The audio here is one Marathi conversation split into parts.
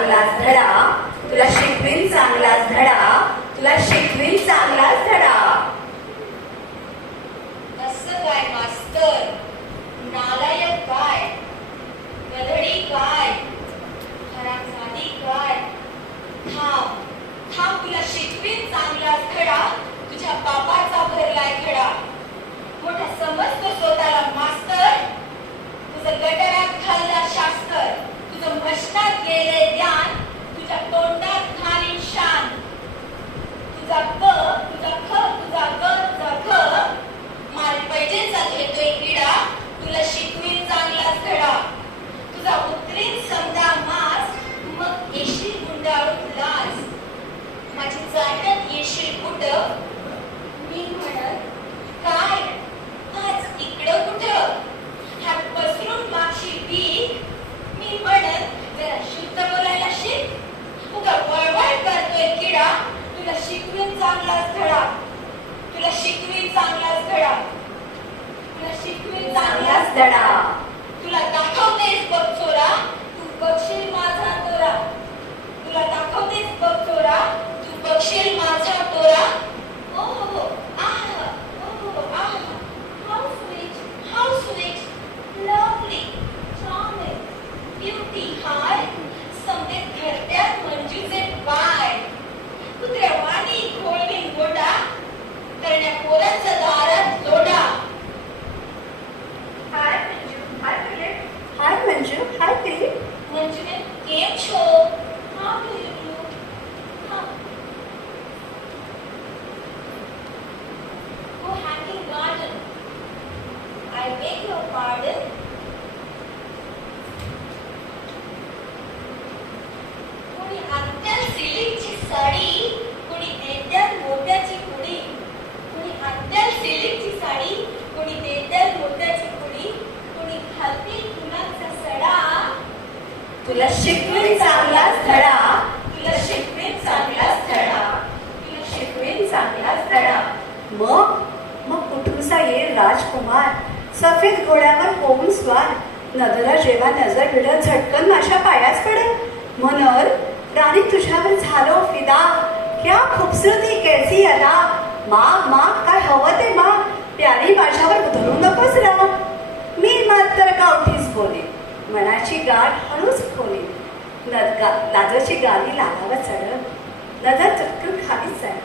चांगलाच धडा, तुला शिकवीन चांगलाच धडा, तुला शिकवीन चांगलाच धडा. असं काय मास्तर, नालायक काय, गधडी काय, हरामजादी काय. थांब थांब, तुला शिकवीन चांगलाच धडा, तुझ्या बापाचा भरलाय खडा. मोठा समजतो स्वतःला मास्तर, तुझं गटारात घालला शास्त्र, तुझं मशनात गेले ज्ञान, तुझ्या तोंडात घालीन शान. तुझा क, तुझा ख, तुझा ग, तुझा घ, माल पैजेचा घेतोय किडा, तुला शिकवीन चांगलाच धडा. तुझा उतरीन समजा मास, मग येशील गुंडाळून लाज. माझी जाटत येशील कुठं, मी म्हणत काय आज इकडं कुठं. हात पसरून मागशी भीक, मी म्हणत जरा शुद्ध बोलायला शिक. तुका वळवळ करतोय किडा, तुला शिकवीन चांगलाच धडा, तुला शिकवीन चांगलाच धडा, तुला शिकवीन चांगलाच धडा. तुला दाखवतेस बघ चोरा, तू बघशील माझा तोरा. तुला दाखवतेस बघ चोरा, तू बघशील माझा तोरा. ओ हो आह, ओ आह, how sweet, how sweet, lovely, charming, beauty हाय. समजेत घरट्यात मंजूचे पाय, कुत्र्यावानी घोळवीन गोडा, करण्या पोरांच्या दारात लोडा. हाय मंजू, हाय प्रिय. हाय मंजू, हाय प्रिय. मंजूने केम छो, how do you do. Go hanging garden, I beg your pardon. कोणी आणत्याल सिल्कची साडी, कोणी देत्याल मोत्याची कुडी. कोणी आणत्याल सिल्कची साडी, कोणी देत्याल मोत्याची कुडी. कोणी घालतील कुणाचा सडा, तुला शिकवीन चांगलाच धडा, तुला शिकवीन चांगलाच धडा, तुला शिकवीन चांगलाच धडा. मग कुठूनसा येईल राजकुमार, सफेद घोड्यावर होऊन स्वार. नजरा जेव्हा नजर भिडत झटकन माझ्या पायाच पडेल. म्हणल राणी तुझ्यावर झालो फिदा, क्या खूबसूरती कैसी अदा. माग माग काय हवं ते माग, प्यारी माझ्यावर धरू नकोस राग. मी मात्र गावठीच बोले, मनाची गाठ हळूच खोली. लाजाची गाली लागावं चढ, नजर चटकन खालीच जाईल.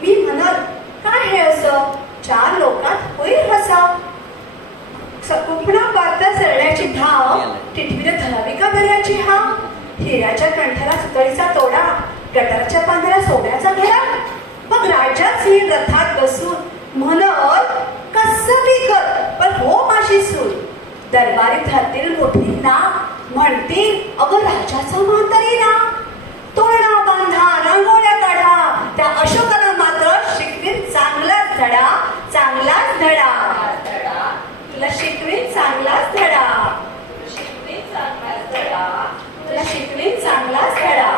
मी म्हणल काय हे असं, चार लोकात होईल हसा. कुपणा पारता चरण्याची धाव, टिटवीला धरावी का भऱ्याची हाव. हिऱ्याच्या कंठाला सुतळीचा तोडा, गटारच्या पांढऱ्या सोन्याचा घडा. मग राजाच येईल रथात बसून, म्हणल कसं बी कर पण हो माझी सून. दरबारी धरतील मोठींना, म्हणतील अगं राजाचा मान तरी ना. तोरणा बांधा, रांगोळ्या काढा, त्या अशोकाला मात्र शिकवीन चांगलाच धडा, चांगलाच धडा. तुला शिकवीन चांगलाच धडा, तुला शिकवीन चांगलाच धडा, तुला शिकवीन चांगलाच धडा.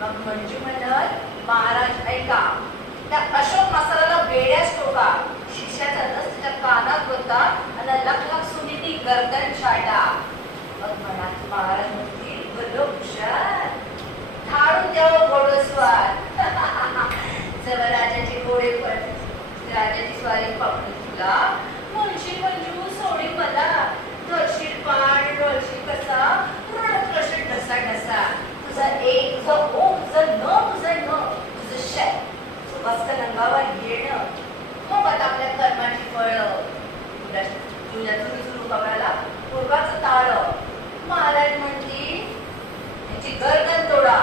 मग मंजू म्हणत महाराज ऐका, त्या अशोक मसाला वेड्याच टोका. शिष्याचा दस तिच्या कानात होता आणि लख सुनीती गर्दन छाटा. मग म्हणत महाराज म्हणतील बोलो हुशार, धाडून द्यावं घोडस्वार. जवळ राजाचे घोडे पण राजाची स्वारी पकडून तुला, म्हणशील मंजू सोडी मला. धरशील पाण डोलशील कसा, रडत करशील ढसा ढसा. तुझा एक, तुझं ओ, तुझं न, तुझं न, तुझं शय सुबस्त रंगावर येणं. मग आता आपल्या कर्माची फळं, तुझ्या चुरू बघायला पूर्वाचं ताळ. महाराज म्हणतील याची गर्दन तोडा.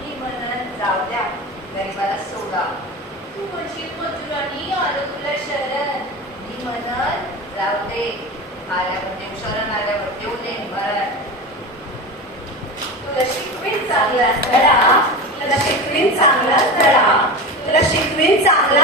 मी म्हणत जाऊ द्या गरीबाला सोडा. तू म्हणशील मंजुरानी आलं तुला शरण. मी म्हणत जाऊ दे, आल्यावर देऊ शरण, आल्यावर देऊ दे मरण. तुला शिकवीन चांगलाच धडा, तुला शिकवीन चांगलाच धडा, तुला शिकवीन चांगला